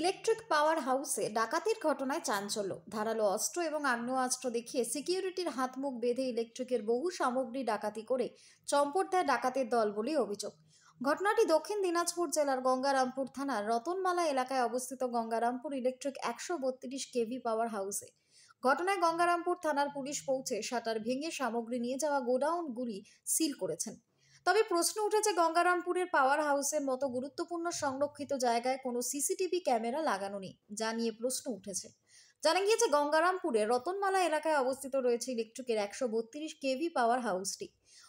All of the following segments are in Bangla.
ইলেকট্রিক পাওয়ার হাউসে ডাকাতির ঘটনায় চাঞ্চল্য। ধারালো অস্ত্র এবং আগ্নেয়াস্ত্র দেখিয়ে সিকিউরিটির হাত মুখ বেঁধে ইলেকট্রিকের বহু সামগ্রী ডাকাতি করে চম্পট দেয় ডাকাতের দল বলে অভিযোগ। ঘটনাটি দক্ষিণ দিনাজপুর জেলার গঙ্গারামপুর থানার রতনমালা এলাকায় অবস্থিত গঙ্গারামপুর ইলেকট্রিক 132 কেভি পাওয়ার হাউসে। ঘটনায় গঙ্গারামপুর থানার পুলিশ পৌঁছে শাটার ভেঙে সামগ্রী নিয়ে যাওয়া গোডাউনগুলি সিল করেছেন। তবে প্রশ্ন উঠেছে, গঙ্গারামপুরের পাওয়ার হাউসের মতো গুরুত্বপূর্ণ সংরক্ষিত জায়গায় কোনো সিসিটিভি ক্যামেরা লাগানো নেই, যা নিয়ে প্রশ্ন উঠেছে। জানা গিয়েছে, গঙ্গারামপুরের রতনমালা এলাকায় অবস্থিত রয়েছে ইলেকট্রিকের 132 কেভি পাওয়ার হাউসটি।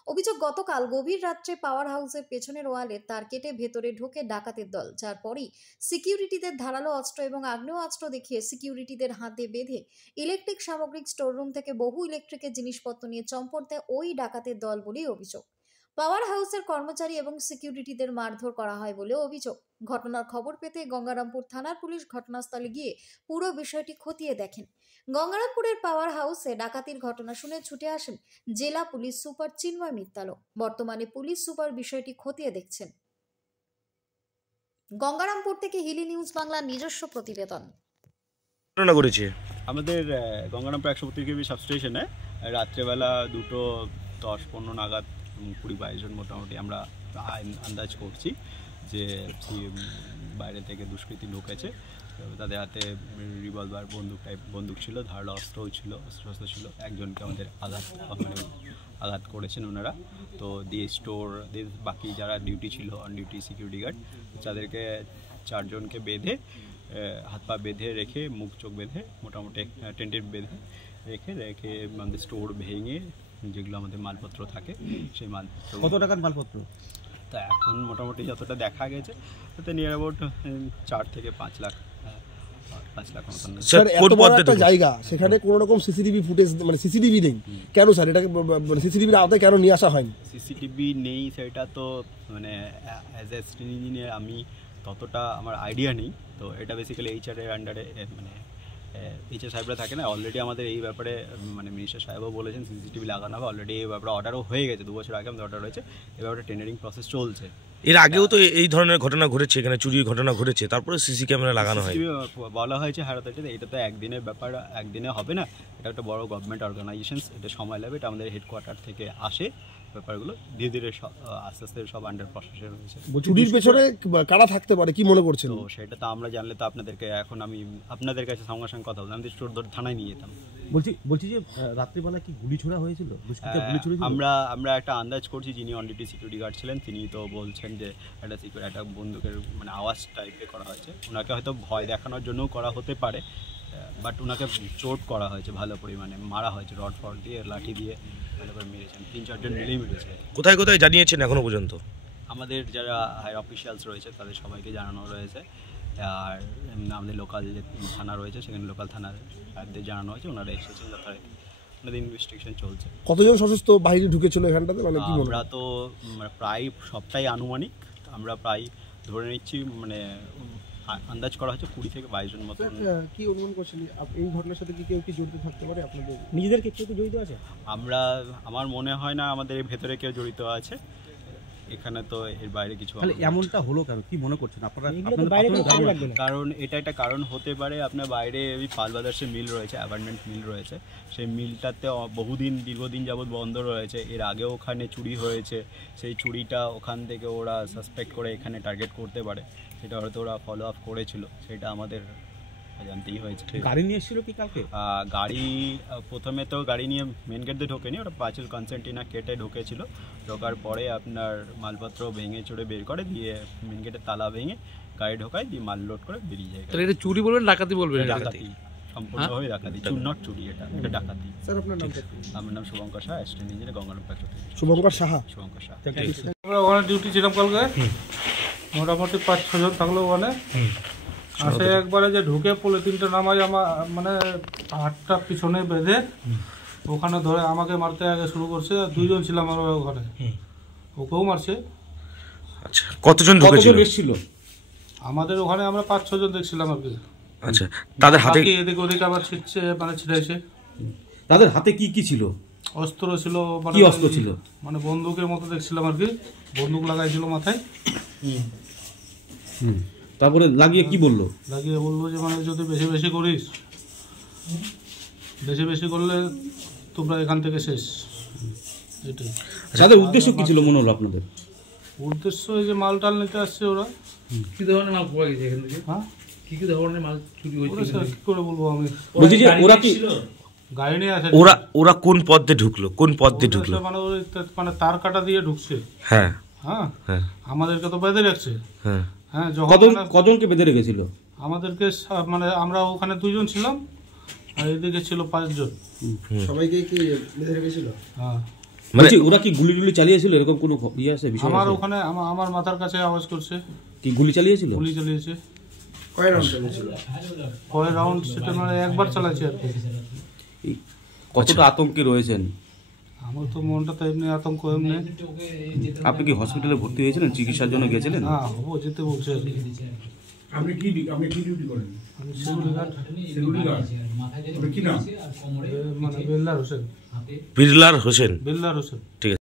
অভিযোগ, গতকাল গভীর রাত্রে পাওয়ার হাউসের পেছনের ওয়ালে তার কেটে ভেতরে ঢোকে ডাকাতের দল, যার পরই সিকিউরিটিদের ধারালো অস্ত্র এবং আগ্নেয়াস্ত্র দেখিয়ে সিকিউরিটিদের হাতে বেঁধে ইলেকট্রিক সামগ্রিক স্টোররুম থেকে বহু ইলেকট্রিকের জিনিসপত্র নিয়ে চম্পট দেয় ওই ডাকাতের দল বলেই অভিযোগ। পাওয়ার হাউসের কর্মচারী এবং সিকিউরিটিদের মারধর করা হয় বলে অভিযোগ। ঘটনার খবর পেতে গঙ্গারামপুর থানার পুলিশ ঘটনাস্থলে গিয়ে পুরো বিষয়টি খতিয়ে দেখেন। গঙ্গারামপুরের পাওয়ার হাউসে ডাকাতির ঘটনা শুনে ছুটে আসেন জেলা পুলিশ সুপার চিন্ময় মিত্তালও। বর্তমানে পুলিশ সুপার বিষয়টি খতিয়ে দেখছেন। গঙ্গারামপুর থেকে হিলি নিউজ বাংলার নিজস্ব প্রতিবেদন। ঘটনা করেছে আমাদের গঙ্গারামপুর 132 কেভি সাবস্টেশনে রাত্রেবেলা 2:10-15 নাগাদ 20-22 জন মোটামুটি আমরা আন্দাজ করছি যে বাইরে থেকে দুষ্কৃতী ঢুকেছে। তাদের হাতে রিভলভার বন্দুক ছিল, ধারালো অস্ত্রও ছিল, অস্ত্র ছিল। একজনকে আমাদের আঘাত করেছেন ওনারা। তো দিয়ে স্টোর বাকি যারা ডিউটি ছিল, অন ডিউটি সিকিউরিটি গার্ড, তাদেরকে 4 জনকে বেঁধে হাত পা বেঁধে রেখে, মুখ চোখ বেঁধে, মোটামুটি টেন্টেড বেঁধে রেখে আমাদের স্টোর ভেঙে যেগুলো আমাদের মালপত্র থাকে সেই মালপত্র। কত টাকার মালপত্র? তা এখন মোটামুটি যতটা দেখা গেছে তাতে নিয়ার অ্যাবাউট 4 থেকে 5 লাখ মতন। স্যার, এত বড় একটা জায়গা, সেখানে কোনো রকম সিসিটিভি ফুটেজ মানে সিসিটিভি নেই কেন স্যার? এটাকে মানে সিসিটিভির আওতায় কেন নিয়ে আসা হয়নি? সিসিটিভি নেই সেটা তো মানে অ্যাজ এ স্টিল ইঞ্জিনিয়ার আমি ততটা আমার আইডিয়া নেই। তো এটা বেসিক্যালি এইচআরের আন্ডারে, মানে এইচআর সাহেবরা থাকে না, অলরেডি আমাদের এই ব্যাপারে মানে মিনিস্টার সাহেবও বলেছেন সিসিটিভি লাগানো হবে। অলরেডি এই ব্যাপারে অর্ডারও হয়ে গেছে, 2 বছর আগে আমাদের অর্ডার হয়েছে। এই ব্যাপারে টেন্ডারিং প্রসেস চলছে। এর আগেও তো এই ধরনের ঘটনা ঘটেছে, এখানে চুরির ঘটনা ঘটেছে, তারপরে সিসি ক্যামেরা লাগানো হয়। বলা হয়েছে হারাতে, এটা তো একদিনের ব্যাপার, একদিনে হবে না। এটা একটা বড় গভর্নমেন্ট অর্গানাইজেশনস, এটা সময় লাগবে। এটা আমাদের হেডকোয়ার্টার থেকে আসে ব্যাপারগুলো, ধীরে ধীরে আস্তে আস্তে সব আন্ডার প্রসেসে রয়েছে। চুরির পেছনে কারা থাকতে পারে কি মনে করছেন? তো সেটা তো আমরা জানলে তো আপনাদেরকে, এখন আমি আপনাদের কাছে সঙ্গে সঙ্গে কথা বললাম, আমি স্টোর ধরে থানায় নিয়ে যেতাম। বলছি যে রাত্রিবেলা কি গুলি ছোড়া হয়েছিল? আমরা একটা আন্দাজ করছি, যিনি অন ডিউটি সিকিউরিটি গার্ড ছিলেন তিনি তো বলছেন যে একটা বন্দুকের মানে আওয়াজ টাইপে করা হয়েছে। ওনাকে হয়তো ভয় দেখানোর জন্যও করা হতে পারে, বাট ওনাকে চোট করা হয়েছে, ভালো পরিমাণে মারা হয়েছে, রড ফড দিয়ে, লাঠি দিয়ে ভালো করে মেরেছেন। 3-4 জন মিলেই মেরেছে। কোথায় কোথায় জানিয়েছেন এখনো পর্যন্ত? আমাদের যারা হাই অফিসিয়ালস রয়েছে তাদের সবাইকে জানানো রয়েছে, আর আমাদের লোকাল যে থানা রয়েছে সেখানে লোকাল থানাদের জানানো হয়েছে। ওনারা এসেছেন, ওনাদের ইনভেস্টিগেশন চলছে। কতজন সশস্ত্র বাহিনী ঢুকেছিল এখানটাতে? মানে কি আমরা তো প্রায় সবটাই আনুমানিক, আমরা প্রায় ধরে নিচ্ছি, মানে আন্দাজ করা হচ্ছে 20 থেকে 22 জন মতো। কি অনুমান করছেন এই ঘটনার সাথে কি কেউ কি জড়িত থাকতে পারে? আপনাদের নিজেদের কেউ কি জড়িত আছে? আমার মনে হয় না আমাদের এর ভেতরে কেউ জড়িত আছে। এখানে তো এর বাইরে কিছু। এমনটা হলো কেন, কি মনে করছেন আপনারা? কারণ এটা একটা কারণ হতে পারে। আপনার বাইরে ওই পাল ব্রাদার্সের মিল রয়েছে, অ্যাপার্টমেন্ট মিল রয়েছে, সেই মিলটাতে দীর্ঘদিন যাবৎ বন্ধ রয়েছে। এর আগেও ওখানে চুরি হয়েছে, সেই চুরিটা ওখান থেকে ওরা সাসপেক্ট করে এখানে টার্গেট করতে পারে, সেটা হয়তো ওরা ফলো আপ করেছিল, সেটা আমাদের জানতেই হয়েছে। গাড়ি নিয়ে এসেছিল কি কালকে? গাড়ি প্রথমে তো গাড়ি নিয়ে মেন গেট দিয়ে ঢোকেনি, ওরা পাঁচিল কনসেন্টিনা কেটে ঢোকেছিল। ঢোকার পরে আপনার মালপত্র ভেঙে চুড়ে বের করে দিয়ে মেন গেটের তালা ভেঙে গাড়ি ঢোকায়, দিয়ে মাল লোড করে বেরিয়ে যায়। এটা চুরি বলবেন ডাকাতি বলবেন? ডাকাতি, সম্পূর্ণভাবে ডাকাতি, নট চুরি, এটা ডাকাতি। স্যার, আপনার নাম? আমার নাম শুভঙ্কর সাহা, অ্যাসিস্ট্যান্ট ইঞ্জিনিয়ার, গঙ্গারামপুর। শুভঙ্কর সাহা। আমরা ওখানে ডিউটি ছিলাম কালকে, মোটামুটি 5-6 জন থাকলো ওখানে। আসে একবারে যে ঢুকে পলিথিনটা নামাই, আমার মানে হাতটা পিছনে বেঁধে ওখানে ধরে আমাকে মারতে আগে শুরু করছে। 2 জন ছিলাম আমরা ওখানে, ওকেও মারছে। আচ্ছা, কতজন ঢুকেছিল? আমাদের ওখানে আমরা 5-6 জন দেখছিলাম আর কি। আচ্ছা, তাদের হাতে এদিক ওদিক আবার ছিটাইছে। তাদের হাতে কি কি ছিল? অস্ত্র ছিল। কি অস্ত্র ছিল? মানে বন্দুকের মতো দেখছিলাম আর কি, বন্দুক লাগাইছিল মাথায়। তারপরে লাগিয়ে কি বললো? লাগিয়ে বললো যে মানে যদি বেশি বেশি করিস, বেশি বেশি করলে তোমরা এখান থেকে শেষ। এটাই তাদের উদ্দেশ্য কি ছিল মনে হলো আপনাদের? উদ্দেশ্য এই যে মাল টাল নিতে আসছে ওরা। কি ধরনের মাল পাওয়া গেছে এখান থেকে? হ্যাঁ, কি কি ধরনের মাল চুরি ওরা হয়েছে? স্যার কি করে বলবো আমি, বলছি যে ওরা কি গাড়ি নিয়ে আসে। ওরা কোন পথ দিয়ে ঢুকলো, কোন পথ দিয়ে ঢুকলো? মানে ওই মানে তার কাটা দিয়ে ঢুকছে। হ্যাঁ হ্যাঁ, হ্যাঁ আমাদেরকে তো বেঁধে রাখছে। হ্যাঁ। হ্যাঁ, যখন কজনকে বেঁধে রেখেছিল? আমাদেরকে মানে আমরা ওখানে 2 জন ছিলাম আর এদিকে ছিল 5 জন। সবাইকে কি বেঁধে রেখেছিল? হ্যাঁ, মানে ওরা কি গুলি টুলি চালিয়েছিল, এরকম কোনো ইয়ে আছে বিষয়? আমার ওখানে আমার মাথার কাছে আওয়াজ করছে, কি গুলি চালিয়েছিল? গুলি চালিয়েছে। কয় রাউন্ড চলেছিল? কয় রাউন্ড সেটা মানে একবার চালাচ্ছে আর কি। কতটা আতঙ্কে রয়েছেন? আমার তো মনটা তো এমনি আতঙ্ক এমনি। আপনি কি হসপিটালে ভর্তি হয়েছিলেন, চিকিৎসার জন্য গেছিলেন? হ্যাঁ, হবো, যেতে বলছে আর কি। আপনি কি ডিউটি করেন? আমি সিকিউরিটি গার্ড। Security guard. কি নাম? মানে বেল্লার হোসেন। বিড়লার হোসেন। বেল্লার হোসেন। ঠিক আছে।